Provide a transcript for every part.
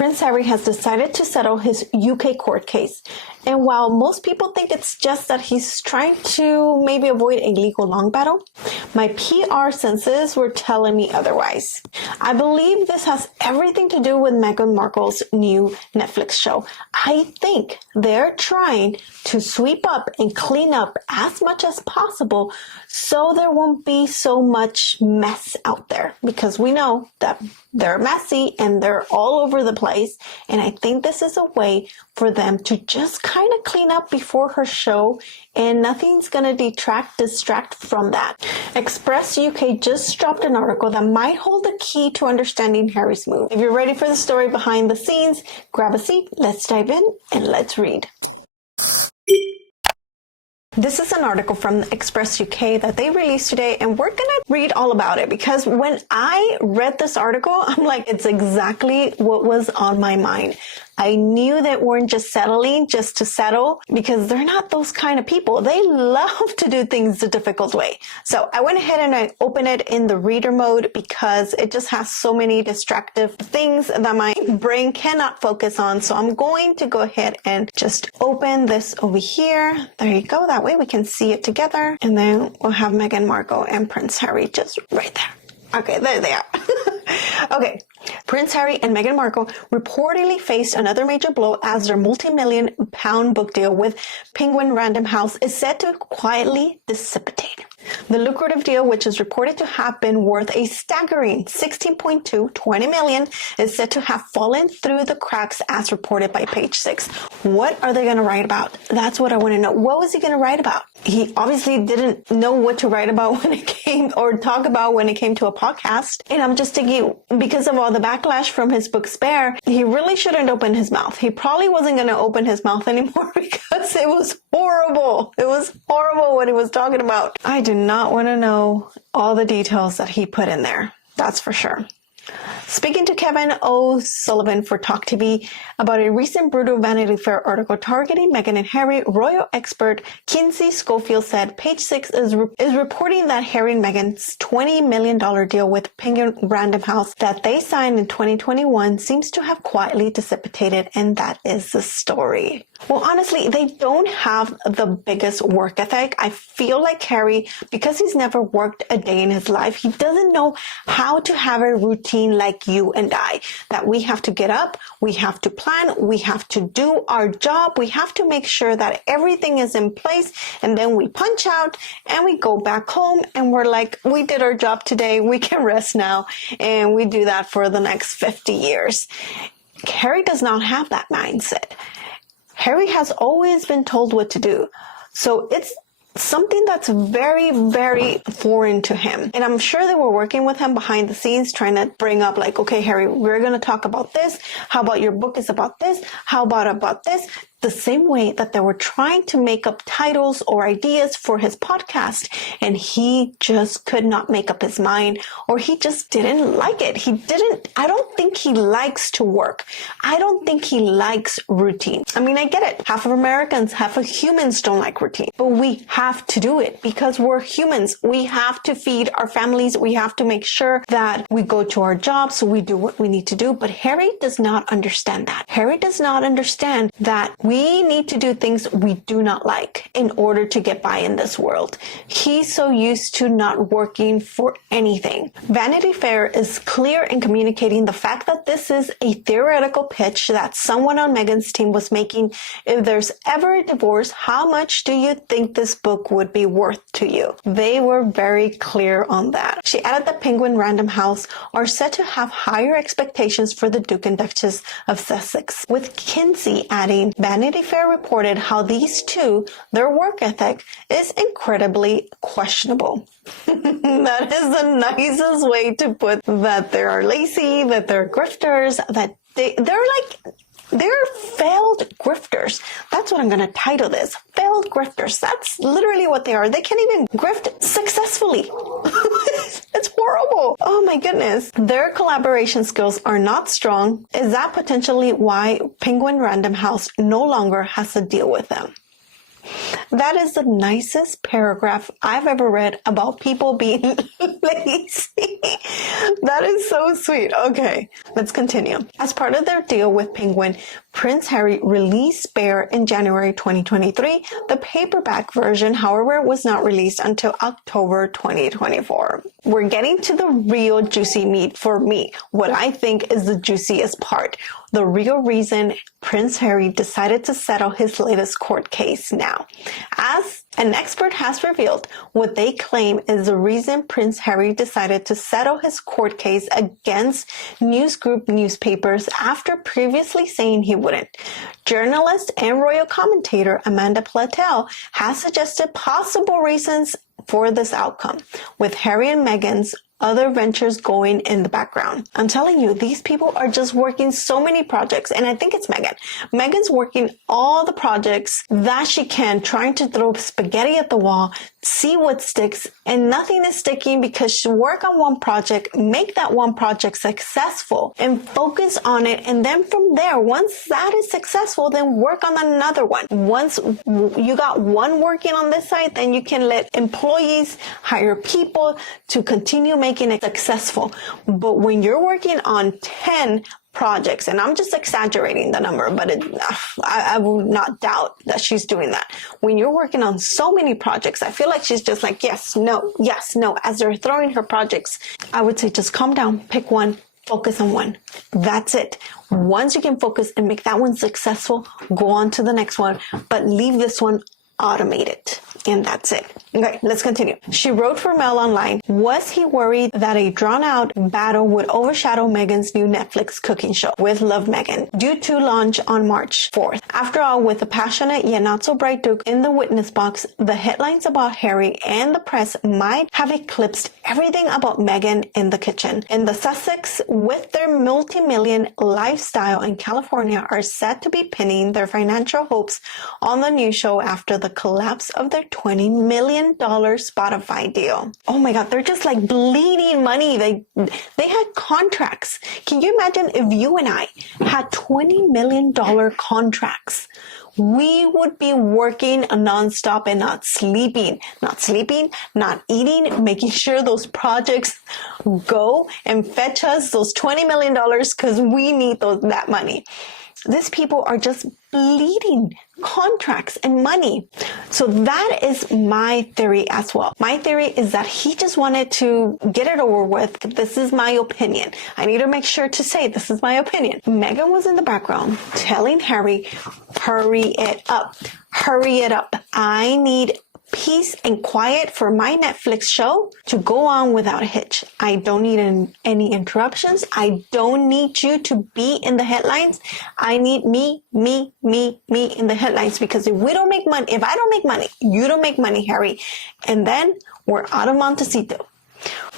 Prince Harry has decided to settle his UK court case. And while most people think it's just that he's trying to maybe avoid a legal long battle, my PR senses were telling me otherwise. I believe this has everything to do with Meghan Markle's new Netflix show. I think they're trying to sweep up and clean up as much as possible so there won't be so much mess out there, because we know that they're messy and they're all over the place. And I think this is a way for them to just kind of clean up before her show, and nothing's going to distract from that. Express UK just dropped an article that might hold the key to understanding Harry's move. If you're ready for the story behind the scenes, grab a seat, let's dive in, and let's read. This is an article from Express UK that they released today, and we're going to read all about it because when I read this article, I'm like, it's exactly what was on my mind. I knew they weren't just settling just to settle, because they're not those kind of people. They love to do things the difficult way. So I went ahead and I opened it in the reader mode because it just has so many distractive things that my brain cannot focus on. So I'm going to go ahead and just open this over here. There you go. That way we can see it together. And then we'll have Meghan Markle and Prince Harry just right there. Okay, there they are. Okay, Prince Harry and Meghan Markle reportedly faced another major blow as their multi-million pound book deal with Penguin Random House is said to quietly dissipate. The lucrative deal, which is reported to have been worth a staggering 20 million, is said to have fallen through the cracks as reported by Page Six. What are they going to write about? That's what I want to know. What was he going to write about? He obviously didn't know what to write about when it came, or talk about when it came to a podcast. And I'm just thinking, because of all the backlash from his book Spare, he really shouldn't open his mouth. He probably wasn't going to open his mouth anymore because it was horrible. It was horrible what he was talking about. I do not want to know all the details that he put in there. That's for sure. Speaking to Kevin O'Sullivan for Talk TV about a recent brutal Vanity Fair article targeting Meghan and Harry, royal expert Kinsey Schofield said Page Six is reporting that Harry and Meghan's $20 million deal with Penguin Random House that they signed in 2021 seems to have quietly dissipated, and that is the story. Well, honestly, they don't have the biggest work ethic. I feel like Harry, because he's never worked a day in his life, he doesn't know how to have a routine like you and I, that we have to get up, we have to plan, we have to do our job, we have to make sure that everything is in place, and then we punch out and we go back home and we're like, we did our job today, we can rest now, and we do that for the next 50 years. Harry does not have that mindset. Harry has always been told what to do. So it's something that's very, very foreign to him. And I'm sure they were working with him behind the scenes, trying to bring up like, okay, Harry, we're going to talk about this. How about your book is about this? How about this? The same way that they were trying to make up titles or ideas for his podcast, and he just could not make up his mind, or he just didn't like it. I don't think he likes to work. I don't think he likes routine. I mean, I get it. Half of Americans, half of humans don't like routine, but we have to do it because we're humans. We have to feed our families. We have to make sure that we go to our jobs, so we do what we need to do. But Harry does not understand that. Harry does not understand that we need to do things we do not like in order to get by in this world. He's so used to not working for anything. Vanity Fair is clear in communicating the fact that this is a theoretical pitch that someone on Meghan's team was making. If there's ever a divorce, how much do you think this book would be worth to you? They were very clear on that. She added that Penguin Random House are said to have higher expectations for the Duke and Duchess of Sussex, with Kinsey adding, Vanity Fair reported how these two, their work ethic is incredibly questionable. That is the nicest way to put that. They are lazy, that they're grifters, that they're failed grifters. That's what I'm going to title this. Failed grifters. That's literally what they are. They can't even grift successfully. It's horrible. Oh my goodness. Their collaboration skills are not strong. Is that potentially why Penguin Random House no longer has to deal with them? That is the nicest paragraph I've ever read about people being lazy. That is so sweet. Okay, let's continue. As part of their deal with Penguin, Prince Harry released Spare in January 2023. The paperback version, however, was not released until October 2024. We're getting to the real juicy meat for me, what I think is the juiciest part. The real reason Prince Harry decided to settle his latest court case now. As an expert has revealed, what they claim is the reason Prince Harry decided to settle his court case against News Group newspapers after previously saying he wouldn't. Journalist and royal commentator Amanda Platel has suggested possible reasons for this outcome, with Harry and Meghan's other ventures going in the background. I'm telling you, these people are just working so many projects, and I think it's Meghan. Meghan's working all the projects that she can, trying to throw spaghetti at the wall, see what sticks, and nothing is sticking because she work on one project, make that one project successful, and focus on it, and then from there, once that is successful, then work on another one. Once you got one working on this side, then you can let employees hire people to continue making it successful. But when you're working on 10 projects, and I'm just exaggerating the number, but I would not doubt that she's doing that. When you're working on so many projects, I feel like she's just like, yes, no, as they're throwing her projects. I would say just calm down, pick one, focus on one. That's it. Once you can focus and make that one successful, go on to the next one, but leave this one automated. And that's it. Okay, let's continue. She wrote for Mail Online, was he worried that a drawn-out battle would overshadow Meghan's new Netflix cooking show, With Love Meghan, due to launch on March 4th? After all, with the passionate yet not so bright Duke in the witness box, the headlines about Harry and the press might have eclipsed everything about Meghan in the kitchen. In the Sussex, with their multi-million lifestyle in California, are set to be pinning their financial hopes on the new show after the collapse of their $20 million Spotify deal. Oh my God, they're just like bleeding money. They had contracts. Can you imagine if you and I had $20 million contracts? We would be working nonstop and not sleeping, not eating, making sure those projects go and fetch us those $20 million because we need that money. These people are just bleeding contracts and money. So that is my theory as well. My theory is that he just wanted to get it over with. This is my opinion. I need to make sure to say this is my opinion. Meghan was in the background telling Harry, hurry it up. Hurry it up. I need peace and quiet for my Netflix show to go on without a hitch. I don't need any interruptions. I don't need you to be in the headlines. I need me in the headlines, because if I don't make money, you don't make money, Harry. And then we're out of Montecito.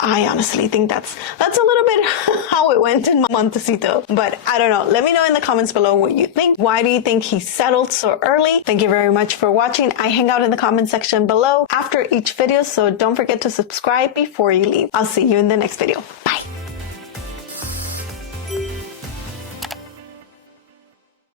I honestly think that's a little bit how it went in Montecito, but I don't know. Let me know in the comments below what you think. Why do you think he settled so early? Thank you very much for watching. I hang out in the comment section below after each video, so don't forget to subscribe before you leave. I'll see you in the next video. Bye.